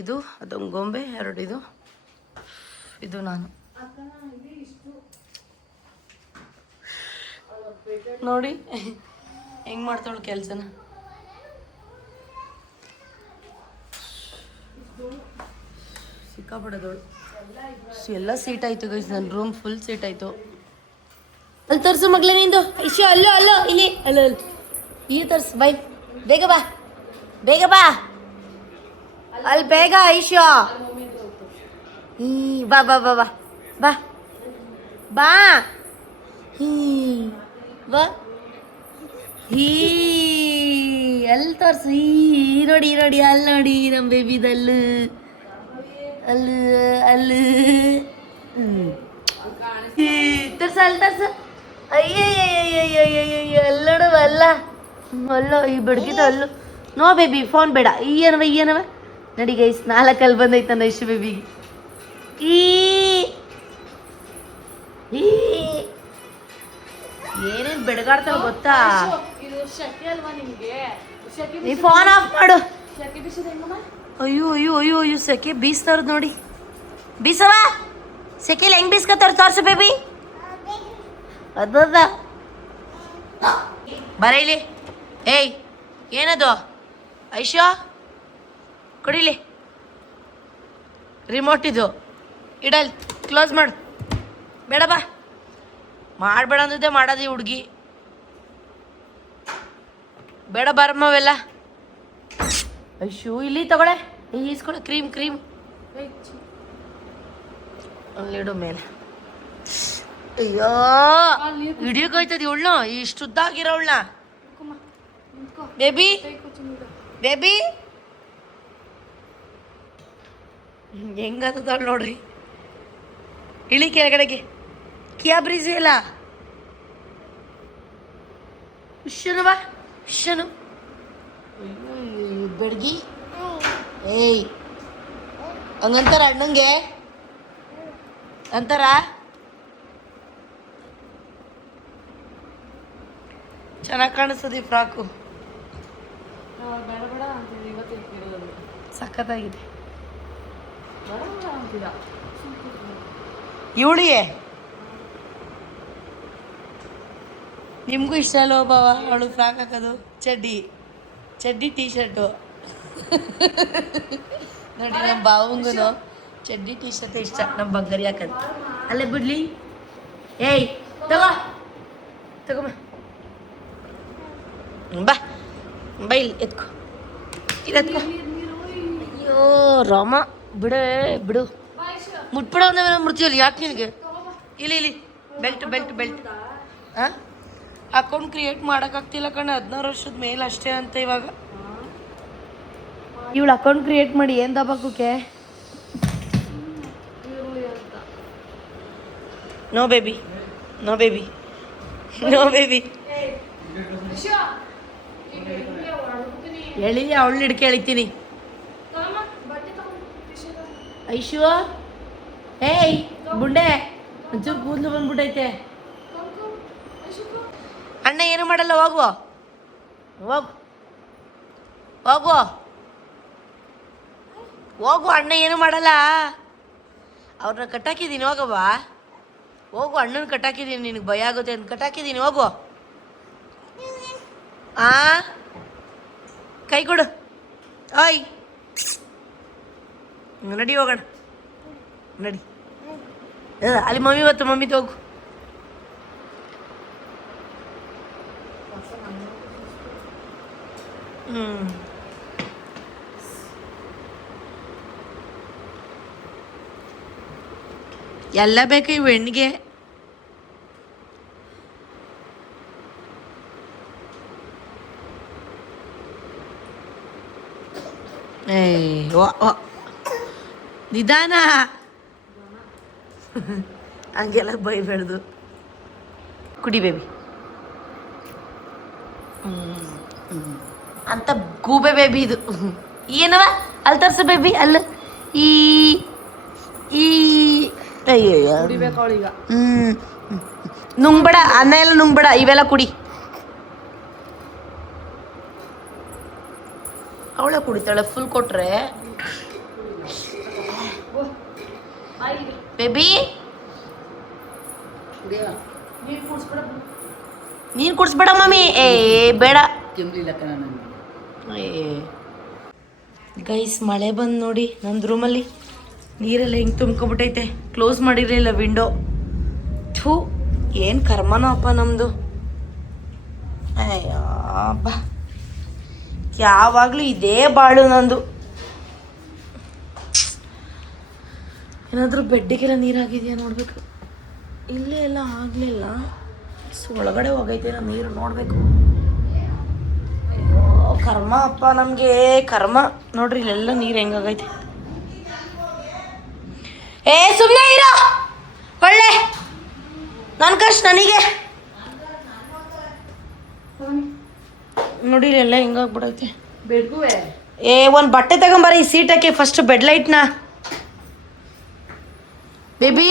ಇದು ಅದೊಂದು ಗೊಂಬೆ, 2 ಇದು, ಇದು ನಾನು. ನೋಡಿ ಹೆಂಗ್ ಮಾಡ್ತಾಳು ಕೆಲ್ಸನ. ಸಿಕ್ಕಾಪಡೋದವಳು. ಎಲ್ಲ ಸೀಟ್ ಆಯ್ತು ಗೈಸ್, ನನ್ನ ರೂಮ್ ಫುಲ್ ಸೀಟ್ ಆಯ್ತು. ಅಲ್ಲಿ ತೋರಿಸು ಮಗ್ಲೇ ನಿಂದು ಇಶ್ಯೂ. ಅಲ್ಲೋ ಅಲ್ಲೋ ಇಲ್ಲಿ ಅಲ್ಲೋ ಅಲ್ಲಿ ಇಲ್ಲಿ ತೋರಿಸು. ಬೈ ಬೇಗ ಬಾ, ಬೇಗ ಬಾ, ಅಲ್ಲಿ ಬೇಗ ಐಶ್ಯೋ. ಬಾ ಬಾ ಬಾ ಬಾ ಬಾ ಬಾ ಬಾ. ಅಲ್ಲಿ ತೋರ್ಸು. ನೋಡಿ ನೋಡಿ, ಅಲ್ಲಿ ನೋಡಿ ನಮ್ಮ ಬೇಬಿದಲ್ಲು, ಅಲ್ಲು ಅಲ್ಲು. ತೋರ್ಸ, ಅಲ್ಲಿ ತೋರ್ಸು. ಅಯ್ಯಯ್ಯಯ್ಯಯ್ಯಯ್ಯಯ್ಯ, ಅಲ್ಲೋಡು ಅಲ್ಲ ಅಲ್ಲೋ, ಈ ಬಡ್ಗಿದ ಅಲ್ಲು. ನೋ ಬೇಬಿ, ಫೋನ್ ಬೇಡ. ಏನವ ನಡಿ ಗೈಸ್, 4 ಅಲ್ಲಿ ಬಂದೈತ ಐಶು ಬೇಬಿಗೆ. ಏನೇನು ಬೆಳಗಾಡ್ತಾವ ಗೊತ್ತಾ. ಇದು ಶೆಕೆ ಅಲ್ವಾ ನಿಮ್ಗೆ? ಶೆಕೆ ನೀ ಫೋನ್ ಆಫ್ ಮಾಡು. ಶೆಕೆ ಬಿಸಿದ ಹೆಂಗಮ್ಮ? ಅಯ್ಯೋ ಅಯ್ಯೋ ಅಯ್ಯೋ ಅಯ್ಯೋ, ಸೆಕೆ ಬೀಸ್ತಾರದು ನೋಡಿ. ಬೀಸವ ಸೆಕೆಲಿ ಹೆಂಗ್ ಬೀಸ್ಕತ್ತಾರ ತೋರ್ಸು ಬೇಬಿ. ಅದ ಬರೀಲಿ. ಏಯ್ ಏನದು ಐಶೋ, ಕೊಡಿಲಿ ರಿಮೋಟ್. ಇದು ಇಡಲ್, ಕ್ಲೋಸ್ ಮಾಡು. ಬೇಡ ಬಾ, ಮಾಡಬೇಡ ಅಂದಿದ್ದೆ ಮಾಡೋದು ಈ ಹುಡುಗಿ. ಬೇಡ ಬಾರಮ್ಮವೆಲ್ಲ. ಐಶು ಇಲ್ಲಿ ತಗೊಳೆ, ಈಸ್ಕೊಳೆ. ಕ್ರೀಮ್ ಕ್ರೀಮ್ ಅಲ್ಲಿಡು ಮೇಲೆ. ಅಯ್ಯೋ ಹಿಡಿಯೋಕೆ ಹೋಯ್ತದ ಇವಳನ್ನ, ಇಷ್ಟು ಉದ್ದಾಗಿರೋವಳನ್ನ. ಬೇಬಿ ಬೇಬಿ ಹೆಂಗದ ನೋಡ್ರಿ. ಇಳಿ ಕೆಳಗಡೆಗೆ. ಕ್ಯಾ ಬ್ರೀಜ್ ಇಲ್ಲ ಹುಷನು ಬಾ, ಹುಷನು. ಬೆಡ್ಗಿ. ಏಯ್ ಹಂಗಂತಾರ ಅಣ್ಣಂಗೆ ಅಂತಾರ. ಚೆನ್ನಾಗಿ ಕಾಣಿಸ್ತದೆ ಈ ಫ್ರಾಕು, ಬೇಡ ಬೇಡ ಅಂತಿದ್ದೆ, ಇವತ್ತು ಇರೋದು ಸಖತ್ತಾಗಿದೆ. ಬೇಡ ಬೇಡ ಅಂತಿದ್ದ ಇವಳಿಗೆ ನಿಮಗೂ ಇಷ್ಟ ಅಲ್ವ ಬಾವ ಅವಳು ಫ್ರಾಕ್ ಹಾಕೋದು? ಚಡ್ಡಿ ಟೀ ಶರ್ಟು. ನೋಡಿ ನಮ್ಮ ಬಾವಂಗೂ ಚಡ್ಡಿ ಟೀ ಶರ್ಟ್ ಇಷ್ಟ, ನಮ್ಮ ಬಂಗಾರಿ ಹಾಕೋದು. ಅಲ್ಲೇ ಬಿಡ್ಲಿ. ಏಯ್ ತಗೋ ತಗೊಮ್ಮ ಬಾ ಬಾ, ಇಲ್ಲಿ ಎತ್ಕೊ, ಇಲ್ಲಿ ಎತ್ಕೊ. ಅಯ್ಯೋ ರಾಮ, ಬಿಡು ಬಿಡು, ಮುಟ್ಬಿಡ ಅಂದ್ರೆ ಮುಡ್ತೀವಲ್ಲ. ಯಾಕೆ ನಿನಗೆ? ಇಲ್ಲಿ ಬೆಲ್ಟ್ ಬೆಲ್ಟ್ ಬೆಲ್ಟ್. ಹಾಂ ಅಕೌಂಟ್ ಕ್ರಿಯೇಟ್ ಮಾಡೋಕ್ಕಾಗ್ತಿಲ್ಲ ಕಣ, 16 ವರ್ಷದ ಮೇಲೆ ಅಷ್ಟೇ ಅಂತ ಇವಾಗ. ಇವಳು ಅಕೌಂಟ್ ಕ್ರಿಯೇಟ್ ಮಾಡಿ ಏನು ದಬ್ಬಕ್ಕೆ? No baby, no baby, no baby. ಎಳಿ, ಅವಳು ಹಿಡ್ಕೆ ಎಳಿತೀನಿ. ಐಶು ಏಯ್ ಬುಂಡೆ, ಒಂಚೂರು ಕೂದಲು ಬಂದ್ಬಿಟ್ಟೈತೆ. ಅಣ್ಣ ಏನು ಮಾಡಲ್ಲ, ಹೋಗುವ ಹೋಗು ಹೋಗು ಹೋಗು. ಅಣ್ಣ ಏನು ಮಾಡಲ್ಲ, ಅವ್ರನ್ನ ಕಟ್ಟಾಕಿದ್ದೀನಿ. ಹೋಗವ್ವ ಹೋಗು, ಅಣ್ಣನ ಕಟ್ಟಾಕಿದ್ದೀನಿ. ನಿನಗೆ ಭಯ ಆಗುತ್ತೆ ಅಂತ ಕಟ್ಟಾಕಿದ್ದೀನಿ. ಹೋಗು. ಆ ಕೈ ಕೊಡು. ಓಯ್ ನಡಿ ಹೋಗೋಣ, ನಡಿ. ಅಲ್ಲಿ ಮಮ್ಮಿ ಬತ್ತು, ಮಮ್ಮಿ ಹೋಗು. ಎಲ್ಲ ಬೇಕು ಈ ಹೆಣ್ಣಿಗೆ. ನಿಧಾನ, ಹಂಗೆಲ್ಲ ಬೈಬೇಡ್ದು. ಕುಡಿ ಬೇಬಿ ಅಂತ ಗೂಬೆ ಬೇಬಿ ಇದು. ಏನವ ಅಲ್ಲಿ ತರ್ಸ ಬೇಬಿ, ಅಲ್ಲ ಈ ಅಯ್ಯಯ್ಯ ನುಂಗ್ಬೇಡ, ಅನ್ನ ಎಲ್ಲ ನುಂಗ್ಬೇಡ, ಇವೆಲ್ಲ ಕುಡಿ. ಅವಳೆ ಕುಡಿತಾಳೆ, ಫುಲ್ ಕೊಟ್ರೆ ಬೇಬಿ ಕುಡಿಯ ನೀರು ಕುಡಿಸ್ಬಿಡ ನೀನು ಕುಡಿಸ್ಬೇಡ ಮಮ್ಮಿ ಏ ಬೇಡ ಕೆಮ್ಮಲಿಲ್ಲ ಕಣ ನನಗೆ. ಗೈಸ್ ಮಳೆ ಬಂದು ನೋಡಿ ನಂದು ರೂಮಲ್ಲಿ ನೀರೆಲ್ಲ ಹೆಂಗೆ ತುಂಬ್ಕೊಬಿಟ್ಟೈತೆ. ಕ್ಲೋಸ್ ಮಾಡಿರಲಿಲ್ಲ ವಿಂಡೋ. ಥೂ ಏನು ಕರ್ಮನೋ ಅಪ್ಪ ನಮ್ಮದು. ಅಯ್ಯಬ್ಬ ಯಾವಾಗಲೂ ಇದೇ ಬಾಳು ನಂದು. ಏನಾದರೂ ಬೆಡ್ಡಿಗೆಲ್ಲ ನೀರಾಗಿದೆಯಾ ನೋಡಬೇಕು. ಇಲ್ಲೇ ಎಲ್ಲ ಆಗಲಿಲ್ಲ. ಒಳಗಡೆ ಹೋಗೈತೆ ನೀರು ನೋಡಬೇಕು. ಕರ್ಮ ಅಪ್ಪ ನಮಗೆ ಕರ್ಮ. ನೋಡ್ರಿ ಇಲ್ಲೆಲ್ಲ ನೀರು ಹೆಂಗಾಗೈತೆ. ಏ ಸುಮ್ಮನೆ ಇರೋ ಒಳ್ಳೆ ನನ್ನ ಕಷ್ಟ ನನಗೆ. ನೋಡಿ ಇಲ್ಲೆಲ್ಲ ಹೆಂಗಾಗ್ಬಿಡೈತೆ. ಬೆಡ್ಗುವೆ ಏ ಒಂದು ಬಟ್ಟೆ ತಗೊಂಬಾರ ಈ ಸೀಟಕ್ಕೆ ಫಸ್ಟ್ ಬೆಡ್ ಲೈಟ್ನ ಬೇಬಿ.